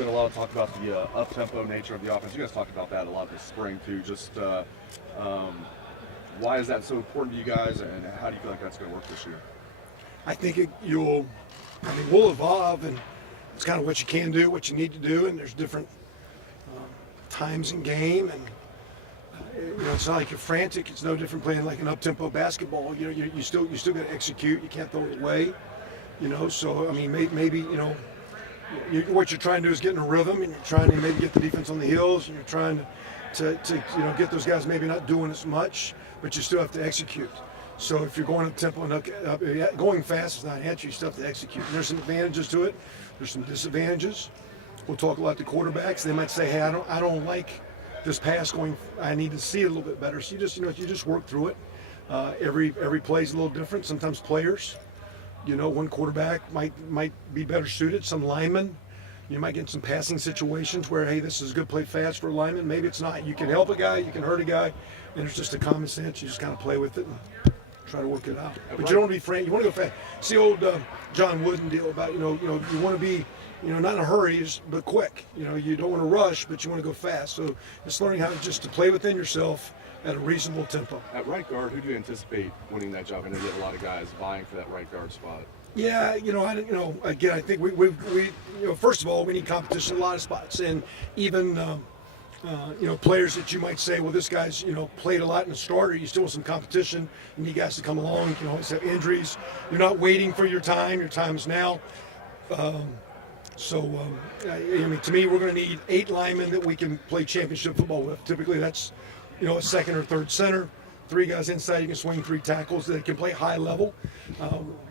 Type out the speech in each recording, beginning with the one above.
been a lot of talk about the up-tempo nature of the offense. You guys talked about that a lot this spring too. Just why is that so important to you guys, and how do you feel like that's going to work this year? I think we'll evolve, and it's kind of what you can do, what you need to do, and there's different times in game, and it's not like you're frantic. It's no different playing like an up-tempo basketball. You still got to execute. You can't throw it away. So I mean, maybe what you're trying to do is get in a rhythm, and you're trying to maybe get the defense on the heels, and you're trying to get those guys maybe not doing as much, but you still have to execute. So if you're going up tempo and going fast is not an answer. You still have to execute. And there's some advantages to it. There's some disadvantages. We'll talk a lot to quarterbacks. They might say, "Hey, I don't like this pass going. I need to see it a little bit better." So you just work through it. Every play is a little different. Sometimes players, one quarterback might be better suited. Some linemen, you might get in some passing situations where, hey, this is a good play fast for a lineman. Maybe it's not. You can help a guy, you can hurt a guy, and it's just a common sense. You just kind of play with it and try to work it out. But you don't want to be frantic. You want to go fast. See old John Wooden deal about, you want to be, not in a hurry, but quick. You don't want to rush, but you want to go fast. So just learning how to play within yourself at a reasonable tempo. At right guard, who do you anticipate winning that job? I know you have a lot of guys vying for that right guard spot. Yeah, again, I think we first of all, we need competition in a lot of spots, and even players that you might say, well, this guy's played a lot in the starter. You still want some competition. You need guys to come along. You can always have injuries. You're not waiting for your time. Your time is now. To me, we're going to need 8 linemen that we can play championship football with. Typically, that's a second or third center. 3 guys inside, you can swing 3 tackles that can play high level.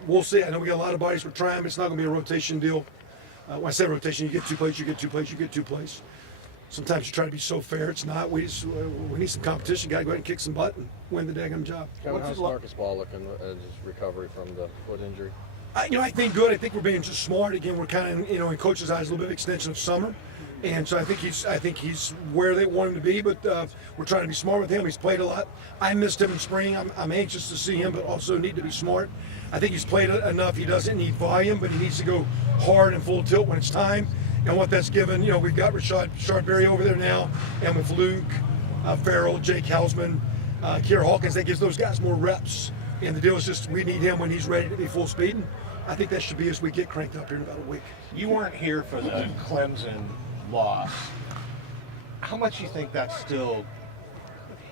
We'll see. I know we got a lot of bodies we're trying, but it's not going to be a rotation deal. When I say rotation, you get 2 plays, you get 2 plays, you get 2 plays. Sometimes you try to be so fair. It's not. We need some competition. Got to go ahead and kick some butt and win the daggum job. Kevin, how's Marcus Ball looking at his recovery from the foot injury? I think good. I think we're being just smart. Again, we're kind of, in coach's eyes, a little bit of extension of summer. And so I think he's where they want him to be, but we're trying to be smart with him. He's played a lot. I missed him in spring. I'm anxious to see him, but also need to be smart. I think he's played enough. He doesn't need volume, but he needs to go hard and full tilt when it's time. And what that's given, we've got Rashard Berry over there now, and with Luke, Farrell, Jake Hausman, Kier Hawkins, that gives those guys more reps. And the deal is just we need him when he's ready to be full speed. And I think that should be as we get cranked up here in about a week. You weren't here for the Clemson loss. How much do you think that's still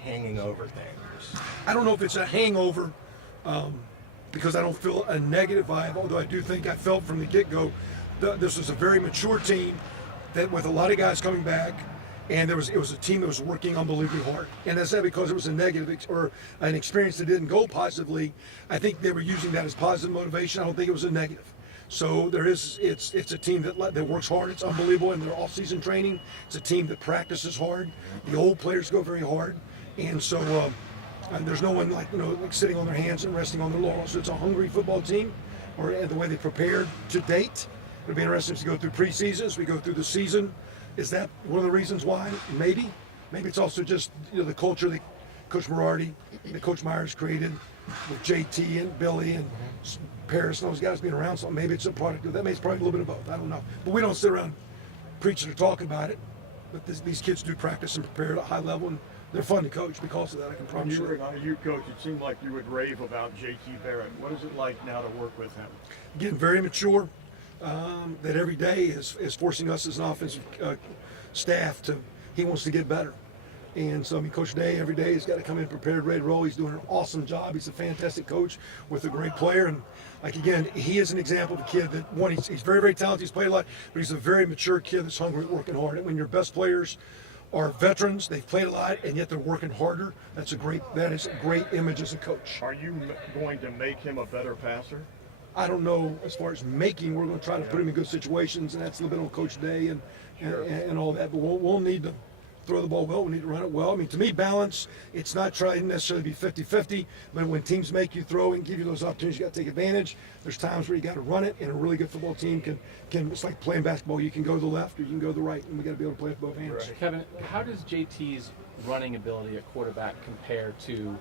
hanging over things? I don't know if it's a hangover because I don't feel a negative vibe, although I do think I felt from the get-go this was a very mature team that with a lot of guys coming back, and it was a team that was working unbelievably hard. And that's not because it was a negative or an experience that didn't go positively. I think they were using that as positive motivation. I don't think it was a negative. So it's a team that works hard. It's unbelievable in their off-season training. It's a team that practices hard. The old players go very hard, and so there's no one like sitting on their hands and resting on their laurels. So it's a hungry football team, or the way they prepared to date. It'll be interesting to go through preseason as we go through the season. Is that one of the reasons why? Maybe it's also just the culture that Coach Morardi, that Coach Myers created with JT and Billy and Paris and those guys being around. So maybe it's a product of that. Maybe it's probably a little bit of both. I don't know. But we don't sit around preaching or talking about it. But these kids do practice and prepare at a high level, and they're fun to coach because of that. I can promise you. When you were you coach, it seemed like you would rave about JT Barrett. What is it like now to work with him? Getting very mature. That every day is forcing us as an offensive staff he wants to get better. And so, Coach Day every day has got to come in prepared, ready to roll. He's doing an awesome job. He's a fantastic coach with a great player. And, again, he is an example of a kid that, one, he's very, very talented. He's played a lot, but he's a very mature kid that's hungry, working hard. And when your best players are veterans, they've played a lot, and yet they're working harder, that is a great image as a coach. Are you going to make him a better passer? I don't know as far as making. We're going to try to put him in good situations, and that's a little bit on Coach Day and all that. But we'll need to throw the ball well. We need to run it well. To me, balance, it's not trying to necessarily be 50-50, but when teams make you throw and give you those opportunities, you got to take advantage. There's times where you got to run it, and a really good football team can it's like playing basketball. You can go to the left or you can go to the right, and we got to be able to play with both hands. Right. Kevin, how does JT's running ability at quarterback compare to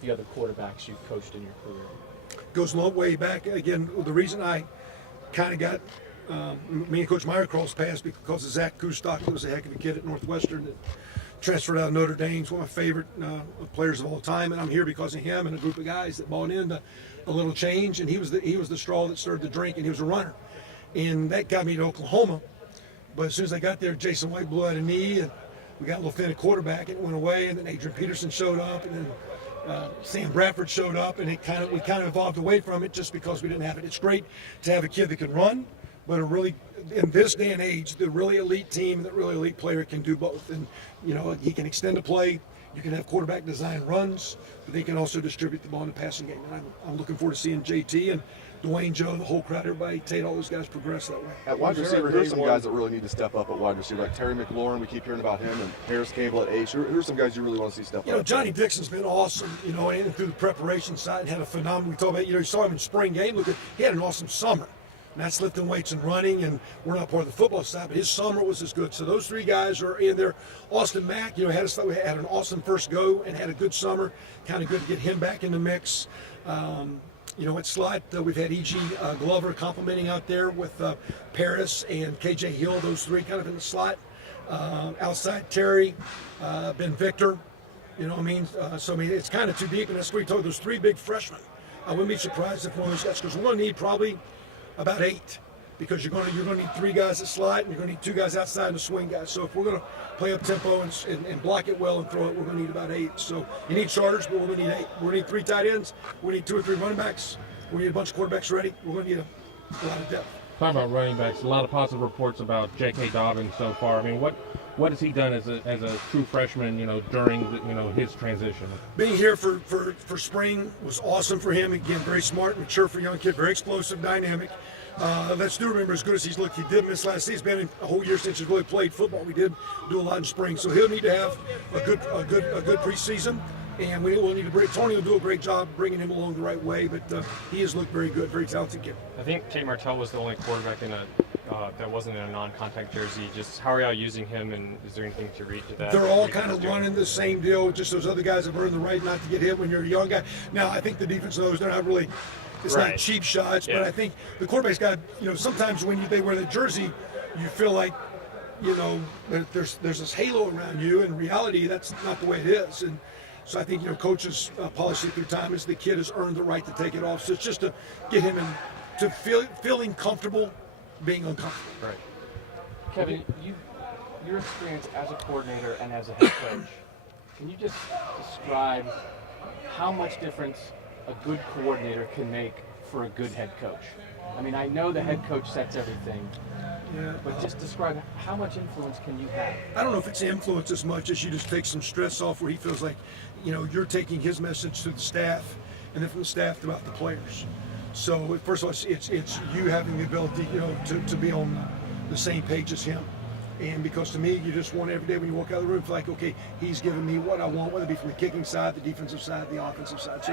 the other quarterbacks you've coached in your career? Goes a long way back. Again, the reason I kind of got me and Coach Meyer crossed paths because of Zach Kustok, who was a heck of a kid at Northwestern that transferred out of Notre Dame. He's one of my favorite players of all time, and I'm here because of him and a group of guys that bought into a little change. And he was the straw that stirred the drink, and he was a runner, and that got me to Oklahoma. But as soon as I got there, Jason White blew out a knee, and we got a little thin at quarterback, and it went away. And then Adrian Peterson showed up, and then Sam Bradford showed up, and we kind of evolved away from it just because we didn't have it. It's great to have a kid that can run, but a really, in this day and age, the really elite team, the really elite player can do both. And he can extend the play. You can have quarterback design runs, but they can also distribute the ball in the passing game. And I'm looking forward to seeing JT and Dwayne, Joe, the whole crowd, everybody, Tate, all those guys progress that way. At wide receiver, here's some guys that really need to step up at wide receiver, like Terry McLaurin. We keep hearing about him, and Harris Campbell at H. Who are some guys you really want to see step up? Johnny Dixon's been awesome, and through the preparation side, and had a phenomenal. We talk about, you saw him in spring game. He had an awesome summer. And that's lifting weights and running, and we're not part of the football side, but his summer was as good. So those three guys are in there. Austin Mack, had an awesome first go and had a good summer. Kind of good to get him back in the mix. At slot, we've had E.G. Glover complimenting out there with Paris and K.J. Hill, those three kind of in the slot. Outside, Terry, Ben Victor, it's kind of too deep, and that's what we told those three big freshmen. I wouldn't be surprised if one of those guys, because we're going to need probably about 8, because you're going to need 3 guys at slot, and you're going to need 2 guys outside and the swing guys. So if we're going to play up tempo and block it well and throw it, we're going to need about 8. So you need starters, but we're going to need 8. We're going to need 3 tight ends. We need 2 or 3 running backs. We need a bunch of quarterbacks ready. We're going to need a lot of depth. Talking about running backs, a lot of positive reports about J.K. Dobbins so far. I mean, what has he done as a true freshman, during his transition? Being here for spring was awesome for him. Again, very smart, mature for a young kid, very explosive, dynamic. Let's do remember, as good as he's looked, he did miss last season. It's been a whole year since he's really played football. We did do a lot in spring, so he'll need to have a good preseason. And we will need to bring Tony will do a great job bringing him along the right way. But he has looked very good, very talented kid. I think Tate Martell was the only quarterback that wasn't in a non-contact jersey. Just how are y'all using him, and is there anything to read to that? They're all kind of running the same deal. Just those other guys have earned the right not to get hit when you're a young guy. Now I think the defense knows they're not really. It's not cheap shots, but I think the quarterback's got. Sometimes when they wear the jersey, you feel like, there's this halo around you. In reality, that's not the way it is. And so I think coach's policy through time is the kid has earned the right to take it off. So it's just to get him to feeling comfortable being uncomfortable. Right. Kevin, your experience as a coordinator and as a head coach, can you just describe how much difference a good coordinator can make for a good head coach? I mean, I know the head coach sets everything, but just describe how much influence can you have? I don't know if it's influence as much as you just take some stress off where he feels like, you're taking his message to the staff, and then from the staff throughout the players. So first of all, it's you having the ability, to be on the same page as him. And because to me, you just want every day when you walk out of the room, feel like, okay, he's giving me what I want, whether it be from the kicking side, the defensive side, the offensive side. So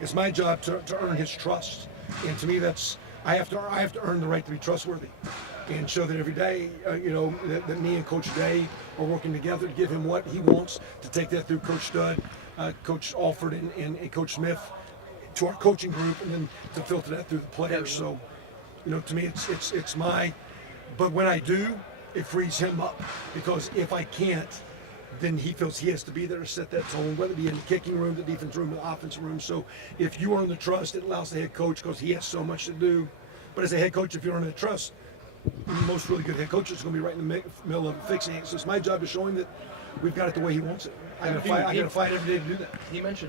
it's my job to earn his trust. And to me, I have to earn the right to be trustworthy, and show that every day, that me and Coach Day are working together to give him what he wants, to take that through Coach Stud, Coach Alford, and Coach Smith to our coaching group, and then to filter that through the players. So, to me, it's my. But when I do, it frees him up, because if I can't, then he feels he has to be there to set that tone, whether it be in the kicking room, the defense room, the offensive room. So if you earn the trust, it allows the head coach, because he has so much to do. But as a head coach, if you earn the trust, most really good head coaches are going to be right in the middle of fixing it. So it's my job to show him that we've got it the way he wants it. I got to fight every day to do that. He mentioned